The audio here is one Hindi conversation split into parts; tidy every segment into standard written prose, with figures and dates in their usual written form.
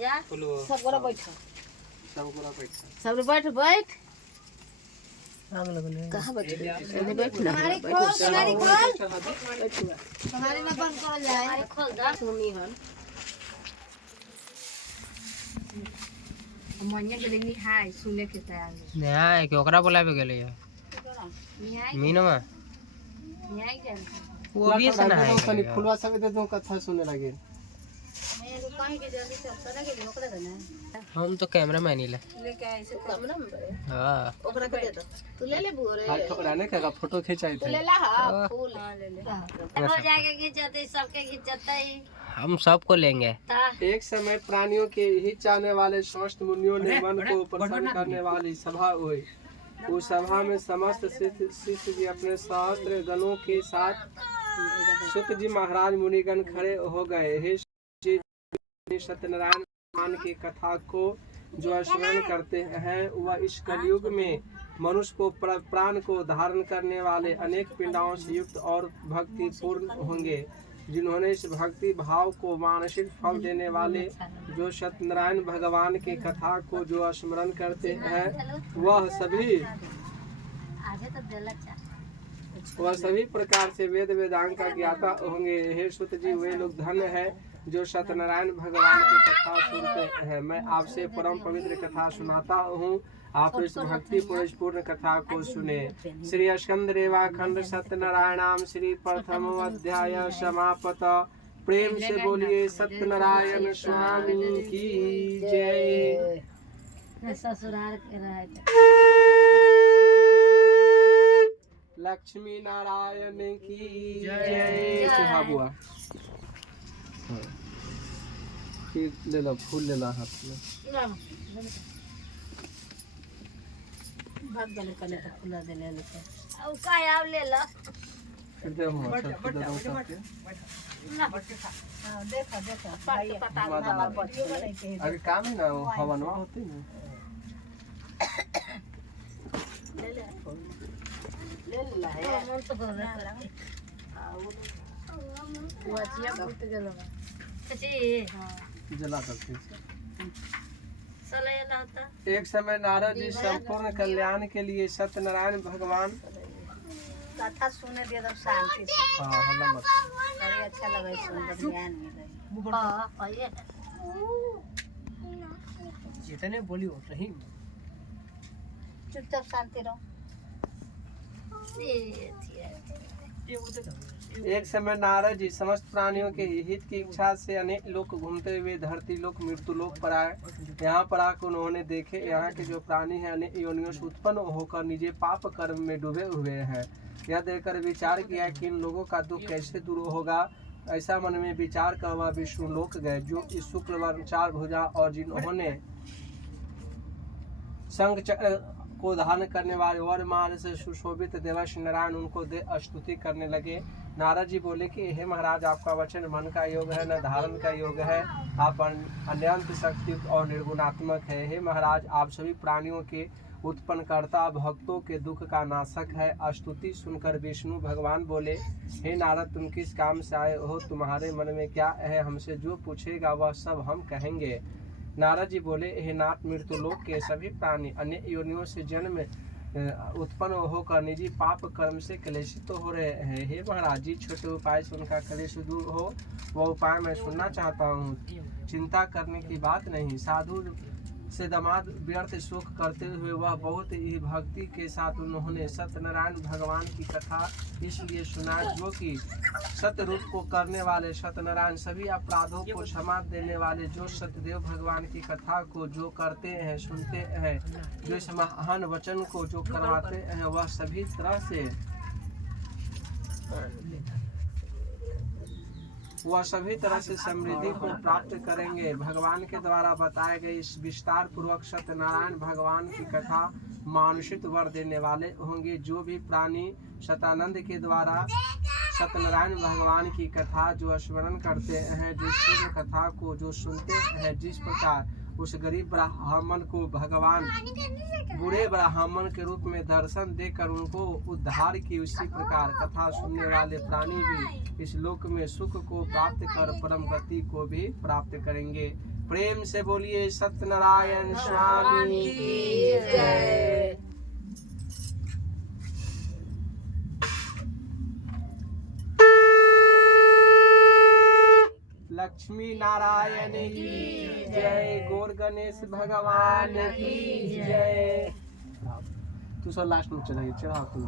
सब गोरा बैठो, सब बैठ बैठ। कहाँ बैठ बैठ ना तुम्हारी ना बंद कर जाए खोल दा सुनी हन मनिया के लिए हाय सुने के तैयार नहीं के ओकरा बुलावे गेले है मीनमा न्याय के वो भी सुना है खाली फुलवा सब दे दो कथा सुने लगे। मैं को कहीं के जल्दी से करे के ओकरा देना हम तो कैमरा मैन ही ले लेके आए से कैमरा में हां ओकरा के दे दो तू ले ले बुरे हाथ ठोकरा नहीं करेगा फोटो खिंचाई थे ले ला हां फूल ले ले हो जाएगा खिंचाते सबके खिंचाते ही हम सबको लेंगे। एक समय प्राणियों के हित चाहने वाले समस्त मुनियों ने मन को प्रसन्न करने वाली सभा हुई। उस सभा में समस्त शिष्य जी अपने सहस्त्र गणों के साथ सुत जी महाराज मुनिगण खड़े हो गए। हे सत्यनारायण भगवान की कथा को जो स्मरण करते हैं वह इस कलयुग में मनुष्य को प्राण को धारण करने वाले अनेक पिंडाओं से युक्त और भक्ति पूर्ण होंगे। जिन्होंने इस भक्ति भाव को मानसिक फल देने वाले जो सत्यनारायण भगवान की कथा को जो स्मरण करते हैं वह सभी प्रकार से वेद वेदांग का ज्ञाता होंगे। हे सुत जी वे लोग धन्य है जो सत्यनारायण भगवान की कथा सुनते हैं। मैं आपसे परम पवित्र कथा सुनाता हूँ, आप इस भक्ति पूर्ण कथा को सुने। श्री स्कंद रेवा खंड सत्यनारायणाम श्री प्रथम अध्याय समापत। प्रेम से बोलिए सत्यनारायण स्वामी की जय। ससुराल के रहे लक्ष्मी नारायण की जय। बुआ ले लो फूल ले लो हाथ में भाग गले कने तक फुला दे ले लेके और का आव ले लो फिर दे हो अच्छा फिर दे ना हां देखा भाई पता हमार बच्चे अरे काम ही ना हवनवा होती ना ले ला है मन तो कर रहा वो अचिया बहुत गलो अच्छी हां जला करते चले ना होता। एक समय नारद जी संपूर्ण कल्याण के लिए सत्यनारायण भगवान कथा सुने दिया तब शांति से हाँ हल्ला मत अरे अच्छा लगा सुन ध्यान में रहे हां ये जितने बोली हो सही चुपचाप शांति रहो। एक समय नारद जी समस्त प्राणियों के हित की इच्छा से अनेक लोक घूमते हुए धरती लोक मृत्यु लोक पर आए। यहाँ पर आकर उन्होंने देखे यहाँ के जो प्राणी हैं अनेक योनियों से उत्पन्न होकर निजे पाप कर्म में डूबे हुए हैं। यह देखकर विचार किया कि इन लोगों का दुख कैसे दूर होगा। ऐसा मन में विचार कर वह विष्णु लोक गए जो इस शुक्ल वर्ण 4 भुजा और जिन्होंने शंख को धारण करने वाले वरमाल से सुशोभित देवर्ष नारायण उनको दे स्तुति करने लगे। नारद जी बोले कि हे महाराज आपका वचन मन का योग है न धारण का योग है, आप अनंत शक्ति और निर्गुणात्मक है। हे महाराज आप सभी प्राणियों के उत्पन्न करता भक्तों के दुख का नाशक है। स्तुति सुनकर विष्णु भगवान बोले हे नारद तुम किस काम से आए हो, तुम्हारे मन में क्या है, हमसे जो पूछेगा वह सब हम कहेंगे। नारद जी बोले हे नाथ मृत्यु लोक के सभी प्राणी अन्य योनियों से जन्म उत्पन्न होकर निजी पाप कर्म से क्लेशित तो हो रहे हैं। हे महाराज जी छोटे उपाय से उनका क्लेश दूर हो वह उपाय मैं सुनना चाहता हूँ। चिंता करने की बात नहीं। साधु से दामाद व्यर्थ शोक करते हुए वह बहुत ही भक्ति के साथ उन्होंने सत्यनारायण भगवान की कथा इसलिए सुना जो कि सत्य रूप को करने वाले सत्यनारायण सभी अपराधों को क्षमा देने वाले जो सत्यदेव भगवान की कथा को जो करते हैं सुनते हैं जो इस महान वचन को जो करवाते हैं वह सभी तरह से समृद्धि को प्राप्त करेंगे। भगवान के द्वारा बताए गए इस विस्तार पूर्वक सत्यनारायण भगवान की कथा मानुषिक वर देने वाले होंगे। जो भी प्राणी शतानंद के द्वारा सत्यनारायण भगवान की कथा जो स्मरण करते हैं, जिस कथा को जो सुनते हैं, जिस प्रकार उस गरीब ब्राह्मण को भगवान बुरे ब्राह्मण के रूप में दर्शन देकर उनको उद्धार की, उसी प्रकार कथा सुनने वाले प्राणी भी इस लोक में सुख को प्राप्त कर परम गति को भी प्राप्त करेंगे। प्रेम से बोलिए सत्यनारायण स्वामी की जय। लक्ष्मी नारायण की जय। गौर गणेश भगवान की जय। तू सब लास्ट में चढ़ाइए, चढ़ाओ तुम।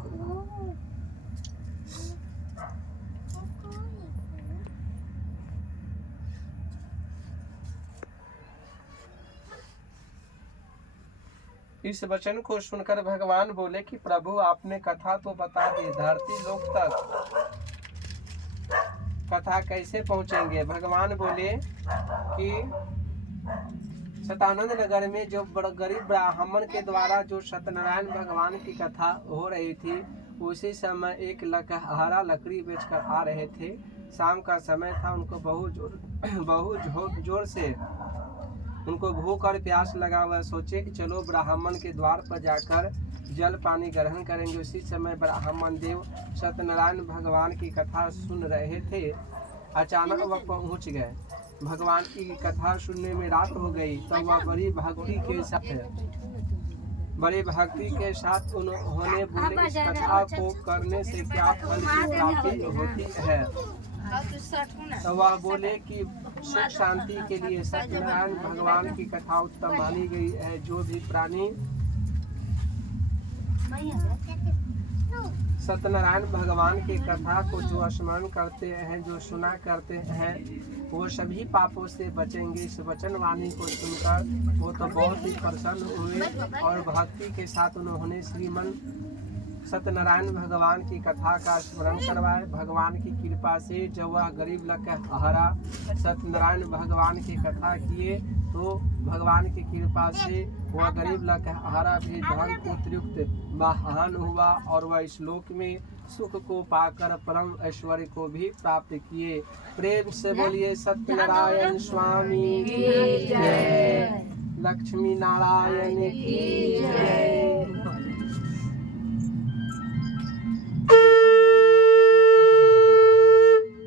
इस वचन को सुनकर भगवान बोले कि प्रभु आपने कथा तो बता दी, धरती लोक तक कथा कैसे पहुंचेंगे। भगवान बोले कि सतानंद नगर में जो गरीब ब्राह्मण के द्वारा जो सत्यनारायण भगवान की कथा हो रही थी, उसी समय एक लकड़ा लकड़ी बेचकर आ रहे थे। शाम का समय था, उनको बहुत जोर से उनको भूख और प्यास लगा हुआ। सोचे चलो ब्राह्मण के द्वार पर जाकर जल पानी ग्रहण करेंगे। उसी समय ब्राह्मण देव सत्यनारायण भगवान की कथा सुन रहे थे। अचानक वह पहुंच गए। भगवान की कथा सुनने में रात हो गई। तब वह बड़ी भक्ति के साथ उन्होंने बोले इस कथा को करने से क्या फल की प्राप्ति होती है। तो वह बोले कि सुख शांति के लिए सत्यनारायण भगवान की कथा उत्तम मानी गई है। जो भी प्राणी सत्यनारायण भगवान की कथा को जो स्मरण करते हैं, जो सुना करते हैं, वो सभी पापों से बचेंगे। इस वचन वाणी को सुनकर वो तो बहुत ही प्रसन्न हुए और भक्ति के साथ उन्होंने श्रीमन सत्यनारायण भगवान की कथा का स्मरण करवाए। भगवान की कृपा से जब वह गरीब लकड़ा सत्यनारायण भगवान की कथा किए, तो भगवान की कृपा से वह गरीब लकड़ा भी धन पुत्रयुक्त महान हुआ और वह इस लोक में सुख को पाकर परम ऐश्वर्य को भी प्राप्त किए। प्रेम से बोलिए सत्यनारायण स्वामी की जय। लक्ष्मी नारायण की जय।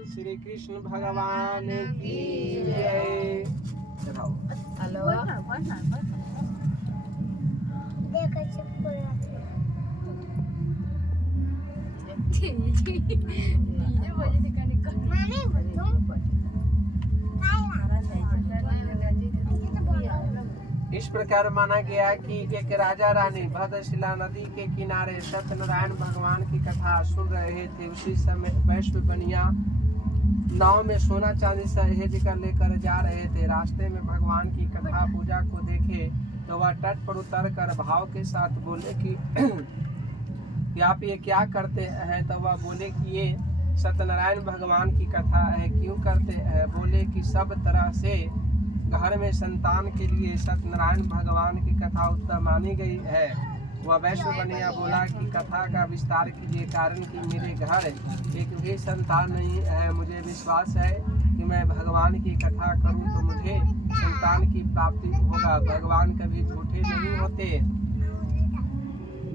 श्री कृष्ण भगवान की जय। इस प्रकार माना गया कि एक राजा रानी भद्रशिला नदी के किनारे सत्यनारायण भगवान की कथा सुन रहे थे। उसी समय वैश्व बनिया नाव में सोना चांदी सहेज कर लेकर जा रहे थे। रास्ते में भगवान की कथा पूजा को देखे तो वह तट पर उतर कर भाव के साथ बोले कि आप ये क्या करते हैं। तो वह बोले कि ये सत्यनारायण भगवान की कथा है। क्यों करते हैं? बोले कि सब तरह से घर में संतान के लिए सत्यनारायण भगवान की कथा उत्तम मानी गई है। वह वैश्व बनिया बोला कि कथा का विस्तार कीजिए, कारण कि मेरे घर एक भी संतान नहीं है। मुझे विश्वास है कि मैं भगवान की कथा करूं तो मुझे संतान की प्राप्ति होगा। भगवान कभी झूठे नहीं होते।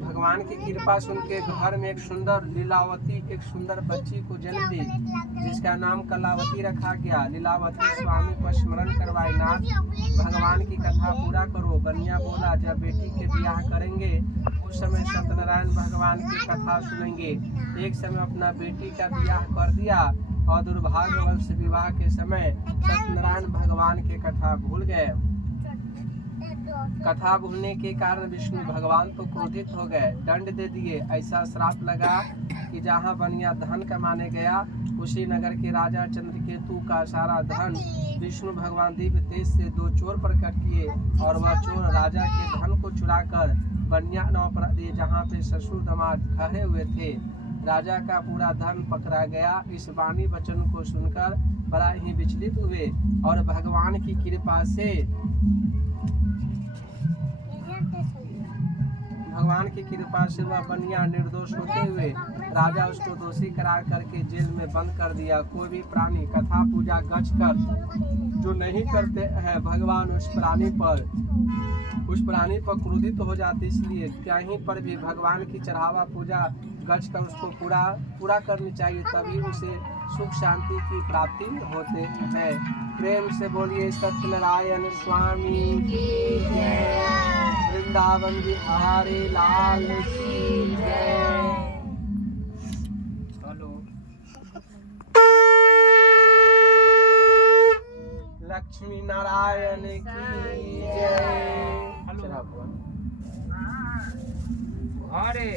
भगवान की कृपा सुन के घर में एक सुंदर लीलावती एक सुंदर बच्ची को जन्म दी, जिसका नाम कलावती रखा गया। लीलावती स्वामी को स्मरण करवाए, नाथ भगवान की कथा पूरा करो। बनिया बोला जब बेटी के ब्याह करेंगे उस समय सत्यनारायण भगवान की कथा सुनेंगे। एक समय अपना बेटी का ब्याह कर दिया और दुर्भाग्यवश विवाह के समय सत्यनारायण भगवान की कथा भूल गए। कथा भूलने के कारण विष्णु भगवान तो क्रोधित हो गए, दंड दे दिए। ऐसा श्राप लगा कि जहाँ बनिया धन कमाने गया, उसी नगर के राजा चंद्रकेतु का सारा धन विष्णु भगवान दिव्य तेज से 2 चोर प्रकट किए और वह चोर राजा के धन को चुराकर बनिया नाव पर दिए, जहाँ पे ससुर दामाद खड़े हुए थे। राजा का पूरा धन पकड़ा गया। इस वाणी वचन को सुनकर बड़ा ही विचलित हुए और भगवान की कृपा से वह बनिया निर्दोष होते हुए राजा उसको दोषी करार करके जेल में बंद कर दिया। कोई भी प्राणी कथा पूजा गच कर जो नहीं करते हैं, भगवान उस प्राणी पर क्रोधित हो जाते। इसलिए कहीं पर भी भगवान की चढ़ावा पूजा गच कर उसको पूरा करनी चाहिए, तभी उसे सुख शांति की प्राप्ति होते हैं। प्रेम से बोलिए सत्यनारायण स्वामी की जय। वृंदावन बिहारी लाल की जय। लक्ष्मी नारायण की जय। अरे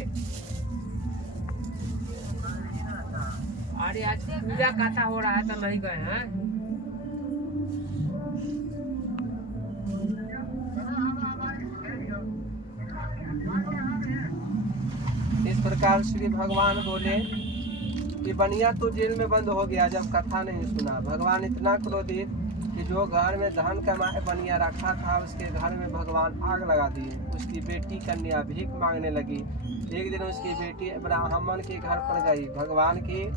अरे आज पूजा कथा हो रहा है तो नहीं गए हैं। इस प्रकार श्री भगवान बोले कि बनिया तो जेल में बंद हो गया जब कथा नहीं सुना। भगवान इतना क्रोधित कि जो घर में धन कमाए बनिया रखा था उसके घर में भगवान आग लगा दिए। उसकी बेटी कन्या भीख मांगने लगी। एक दिन उसकी बेटी ब्राह्मण के घर पर गई। भगवान की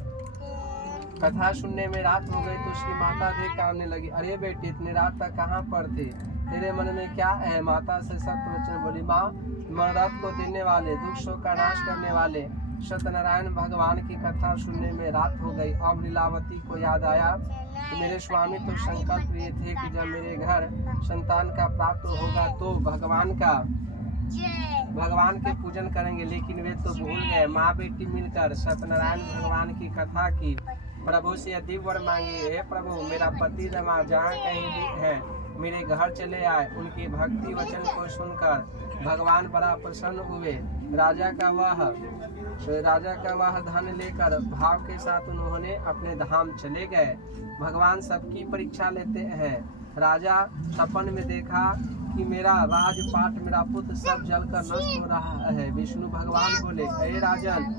कथा सुनने में रात हो गई तो उसकी माता देख कामने लगी। अरे बेटी इतनी रात तक कहाँ पर थे, तेरे मन में क्या है? माता से सत्य वचन बोली, माँ मर्द को देने वाले, दुख शोक का नाश करने वाले सत्यनारायण भगवान की कथा सुनने में रात हो गई। अब लीलावती को याद आया कि मेरे स्वामी तो संकल्प लिए थे कि जब मेरे घर संतान का प्राप्त होगा तो भगवान के पूजन करेंगे, लेकिन वे तो भूल गए। माँ बेटी मिलकर सत्यनारायण भगवान की कथा की। प्रभु से अधिक वर मांगे, हे प्रभु मेरा पति रमा जहाँ कहीं भी है मेरे घर चले आए। उनकी भक्ति वचन को सुनकर भगवान बड़ा प्रसन्न हुए। राजा का वह धन लेकर भाव के साथ उन्होंने अपने धाम चले गए। भगवान सबकी परीक्षा लेते हैं। राजा सपन में देखा कि मेरा राजपाट मेरा पुत्र सब जलकर नष्ट हो रहा है। विष्णु भगवान बोले, हे राजन,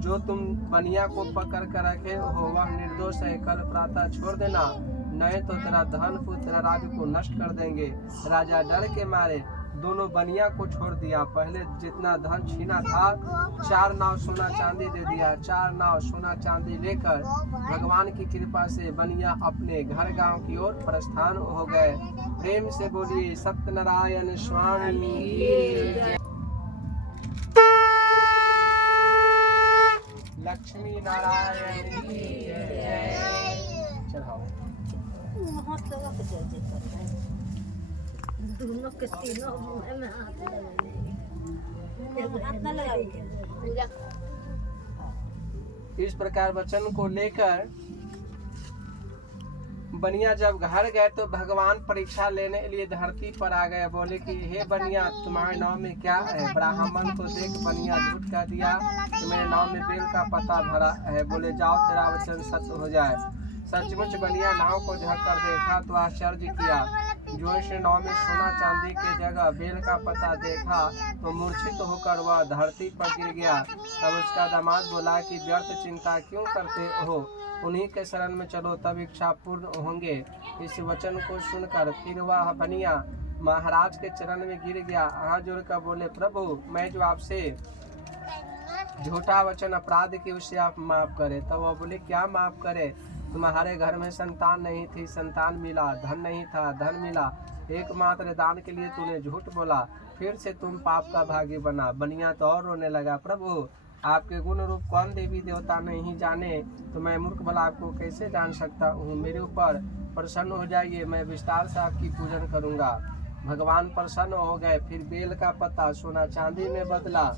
जो तुम बनिया को पकड़ कर रखे हो वह निर्दोष है, कल प्रातः छोड़ देना, नहीं तो तेरा धन पुत्र तेरा राज्य को नष्ट कर देंगे। राजा डर के मारे दोनों बनिया को छोड़ दिया। पहले जितना धन छीना था 4 नाव सोना चांदी दे दिया। 4 नाव सोना चांदी लेकर भगवान की कृपा से बनिया अपने घर गांव की ओर प्रस्थान हो गए। प्रेम से बोलिए सत्यनारायण स्वामी की जय। लक्ष्मी नारायण की जय। चढ़ाओ। दोनों के तीनों मुंह में हाथ लगा। इस प्रकार वचन को लेकर बनिया जब घर गए तो भगवान परीक्षा लेने के लिए धरती पर आ गए। बोले कि हे बनिया, तुम्हारे नाम में क्या है? ब्राह्मण को देख बनिया झूठ कह दिया कि मेरे नाम में बेल का पत्ता भरा है। बोले जाओ तेरा वचन सत्य हो जाए। सचमुच बनिया नाव को झककर देखा तो आश्चर्य किया। जो इस नाव में सोना चांदी के जगह बेल का पत्ता देखा तो मूर्छित होकर वह धरती पर गिर गया। तब उसका दामाद बोला कि व्यर्थ चिंता क्यों करते हो, उन्हीं के शरण में चलो तब इच्छा पूर्ण होंगे। इस वचन को सुनकर फिर वह बनिया महाराज के चरण में गिर गया। हाथ जोड़कर बोले, प्रभु मैं जो आपसे झूठा वचन अपराध की उसे आप माफ करें। तब वह बोले, क्या माफ करे? तुम्हारे घर में संतान नहीं थी, संतान मिला, धन नहीं था, धन मिला, एकमात्र दान के लिए तूने झूठ बोला, फिर से तुम पाप का भागी बना। बनिया तो और रोने लगा, प्रभु आपके गुण रूप कौन देवी देवता नहीं जाने, तो मैं मूर्ख भला आपको कैसे जान सकता हूँ। मेरे ऊपर प्रसन्न हो जाइए, मैं विस्तार से आपकी पूजन करूँगा। भगवान प्रसन्न हो गए। फिर बेल का पत्ता सोना चांदी में बदला।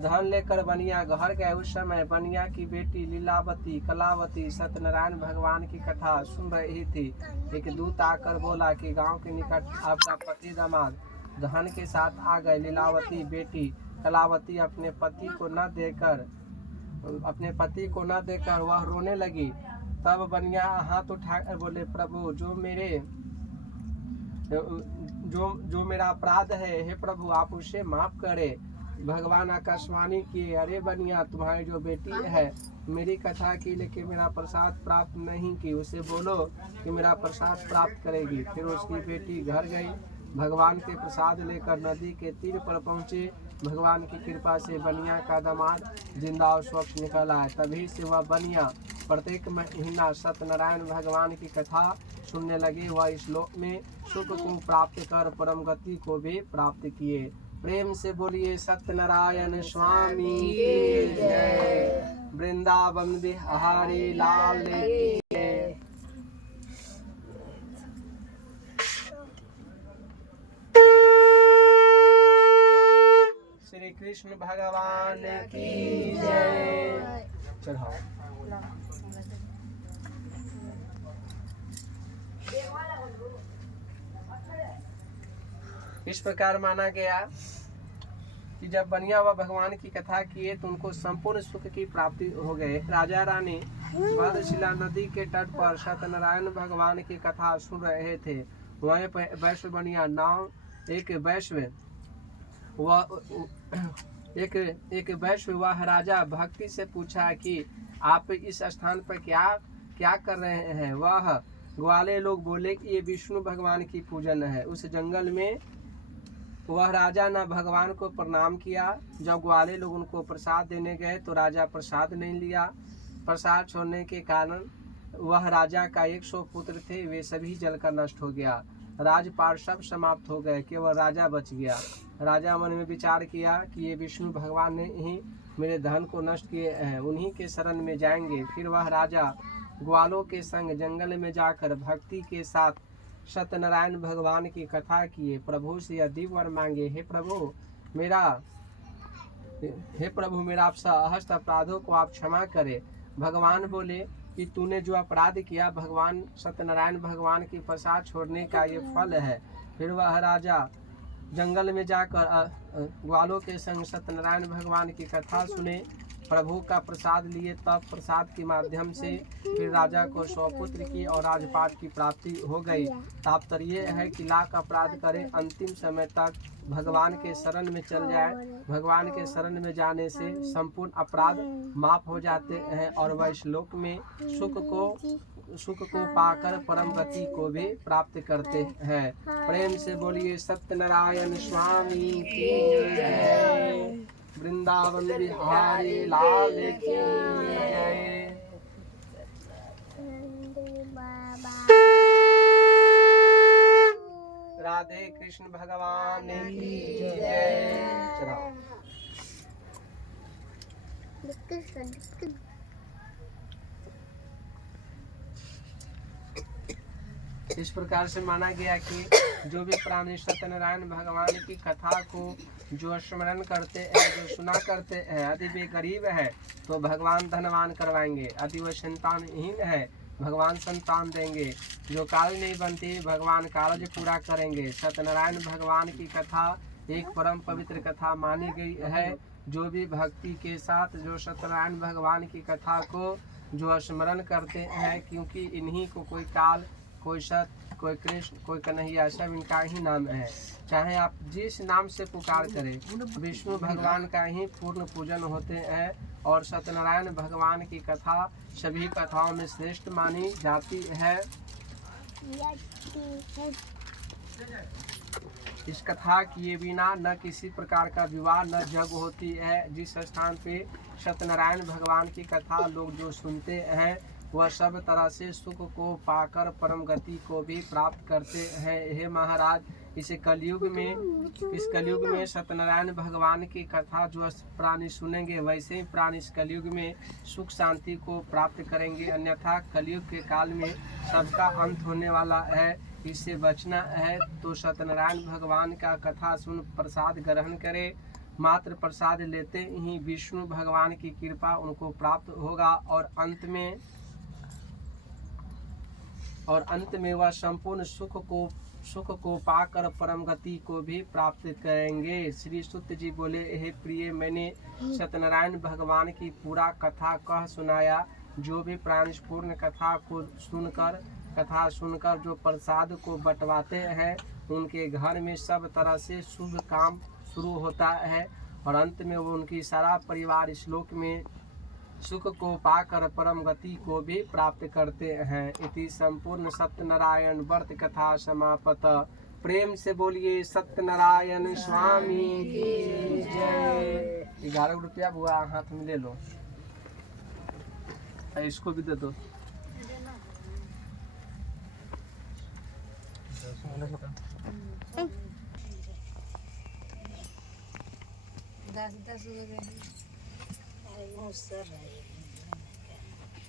धन लेकर बनिया घर गए। उस समय बनिया की बेटी लीलावती कलावती सत्यनारायण भगवान की कथा सुन रही थी। एक दूत आकर बोला कि गांव के निकट आपका पति दामाद धन के साथ आ गए। लीलावती बेटी कलावती अपने पति को न देकर वह रोने लगी। तब बनिया हाथ उठाकर बोले, प्रभु जो मेरा अपराध है, हे प्रभु आप उसे माफ करे। भगवान आकाशवाणी किए, अरे बनिया तुम्हारी जो बेटी है मेरी कथा की लेकिन मेरा प्रसाद प्राप्त नहीं की, उसे बोलो कि मेरा प्रसाद प्राप्त करेगी। फिर उसकी बेटी घर गई। भगवान के प्रसाद लेकर नदी के तीर पर पहुँचे। भगवान की कृपा से बनिया का दामाद जिंदा और स्वच्छ निकल आए। तभी से वह बनिया प्रत्येक महीना सत्यनारायण भगवान की कथा सुनने लगे। वह इस लोक में सुख को प्राप्त कर परम गति को भी प्राप्त किए। प्रेम से बोलिए सत्यनारायण स्वामी की जय। वृंदावन बिहारी लाल की जय। कृष्ण भगवान की जय। चढ़ाओ। इस प्रकार माना गया कि जब बनिया हुआ भगवान की कथा किए तो उनको संपूर्ण सुख की प्राप्ति हो गए। राजा रानी भद्रशिला नदी के तट पर सत्यनारायण भगवान की कथा सुन रहे थे। वहीं वैश्व बनिया नाम एक वैश्व वह राजा भक्ति से पूछा कि आप इस स्थान पर क्या क्या कर रहे हैं। वह ग्वाले लोग बोले कि ये विष्णु भगवान की पूजन है। उस जंगल में वह राजा न भगवान को प्रणाम किया। जब ग्वाले लोग उनको प्रसाद देने गए तो राजा प्रसाद नहीं लिया। प्रसाद छोड़ने के कारण वह राजा का 100 पुत्र थे, वे सभी जलकर नष्ट हो गया। राजपाट सब समाप्त हो गए, केवल राजा बच गया। राजा मन में विचार किया कि ये विष्णु भगवान ने ही मेरे धन को नष्ट किए हैं, उन्हीं के शरण में जाएंगे। फिर वह राजा ग्वालों के संग जंगल में जाकर भक्ति के साथ सत्यनारायण भगवान की कथा किए। प्रभु से यह दिव्य वर मांगे, हे प्रभु मेरा आप सहस्त्र अपराधों को आप क्षमा करें। भगवान बोले कि तूने जो अपराध किया भगवान सत्यनारायण भगवान की प्रसाद छोड़ने का ये फल है। फिर वह राजा जंगल में जाकर ग्वालों के संग सत्यनारायण भगवान की कथा सुने, प्रभु का प्रसाद लिए। तब प्रसाद के माध्यम से फिर राजा को 100 पुत्र की और राजपाट की प्राप्ति हो गई। तात्पर्य है कि लाख अपराध करे, अंतिम समय तक भगवान के शरण में चल जाए। भगवान के शरण में जाने से संपूर्ण अपराध माफ हो जाते हैं और वह इस लोक में सुख को पाकर परम गति को भी प्राप्त करते हैं। प्रेम से बोलिए सत्यनारायण स्वामी की जय। वृंदावन बिहारी लाल की जय। राधे कृष्ण भगवान की जय। चलाओ। इस प्रकार से माना गया कि जो भी प्राणी सत्यनारायण भगवान की कथा को जो स्मरण करते हैं, जो सुना करते हैं, यदि वे गरीब है तो भगवान धनवान करवाएंगे। यदि वह संतानहीन है भगवान संतान देंगे। जो कार्य नहीं बनती भगवान कार्य पूरा करेंगे। सत्यनारायण भगवान की कथा एक परम पवित्र कथा मानी गई है। जो भी भक्ति के साथ जो सत्यनारायण भगवान की कथा को जो स्मरण करते हैं, क्योंकि इन्हीं को कोई काल, कोई सत्य, कोई कृष्ण, कोई कन्हैया, सब इनका ही नाम है। चाहे आप जिस नाम से पुकार करें, विष्णु भगवान का ही पूर्ण पूजन होते हैं। और सत्यनारायण भगवान की कथा सभी कथाओं में श्रेष्ठ मानी जाती है। इस कथा किए बिना न किसी प्रकार का विवाह न जग होती है। जिस स्थान पे सत्यनारायण भगवान की कथा लोग जो सुनते हैं वह सब तरह से सुख को पाकर परम गति को भी प्राप्त करते हैं। हे महाराज, इस कलयुग में सत्यनारायण भगवान की कथा जो प्राणी सुनेंगे वैसे ही प्राणी इस कलयुग में सुख शांति को प्राप्त करेंगे। अन्यथा कलयुग के काल में सबका अंत होने वाला है, इससे बचना है तो सत्यनारायण भगवान का कथा सुन प्रसाद ग्रहण करें। मात्र प्रसाद लेते ही विष्णु भगवान की कृपा उनको प्राप्त होगा और अंत में वह संपूर्ण सुख को पाकर परम गति को भी प्राप्त करेंगे। श्री सुत जी बोले, हे प्रिय, मैंने सत्यनारायण भगवान की पूरा कथा कह सुनाया। जो भी प्राणी पूर्ण कथा सुनकर जो प्रसाद को बंटवाते हैं उनके घर में सब तरह से शुभ काम शुरू होता है और अंत में वो उनकी सारा परिवार इस लोक में सुख को पाकर परम गति को भी प्राप्त करते हैं। इति संपूर्ण सत्यनारायण व्रत कथा समापत। प्रेम से बोलिए सत्यनारायण स्वामी की जय। 11 रुपया बुआ हाथ में ले लो, इसको भी दे दो।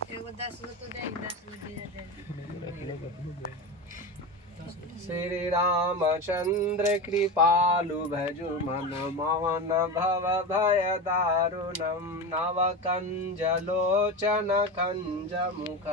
एगो 10 गो तो दे, 10 गो दे। श्री रामचंद्र कृपालु भजु मन मोहन भव भय दारुणम नव कंज लोचन कंज मुख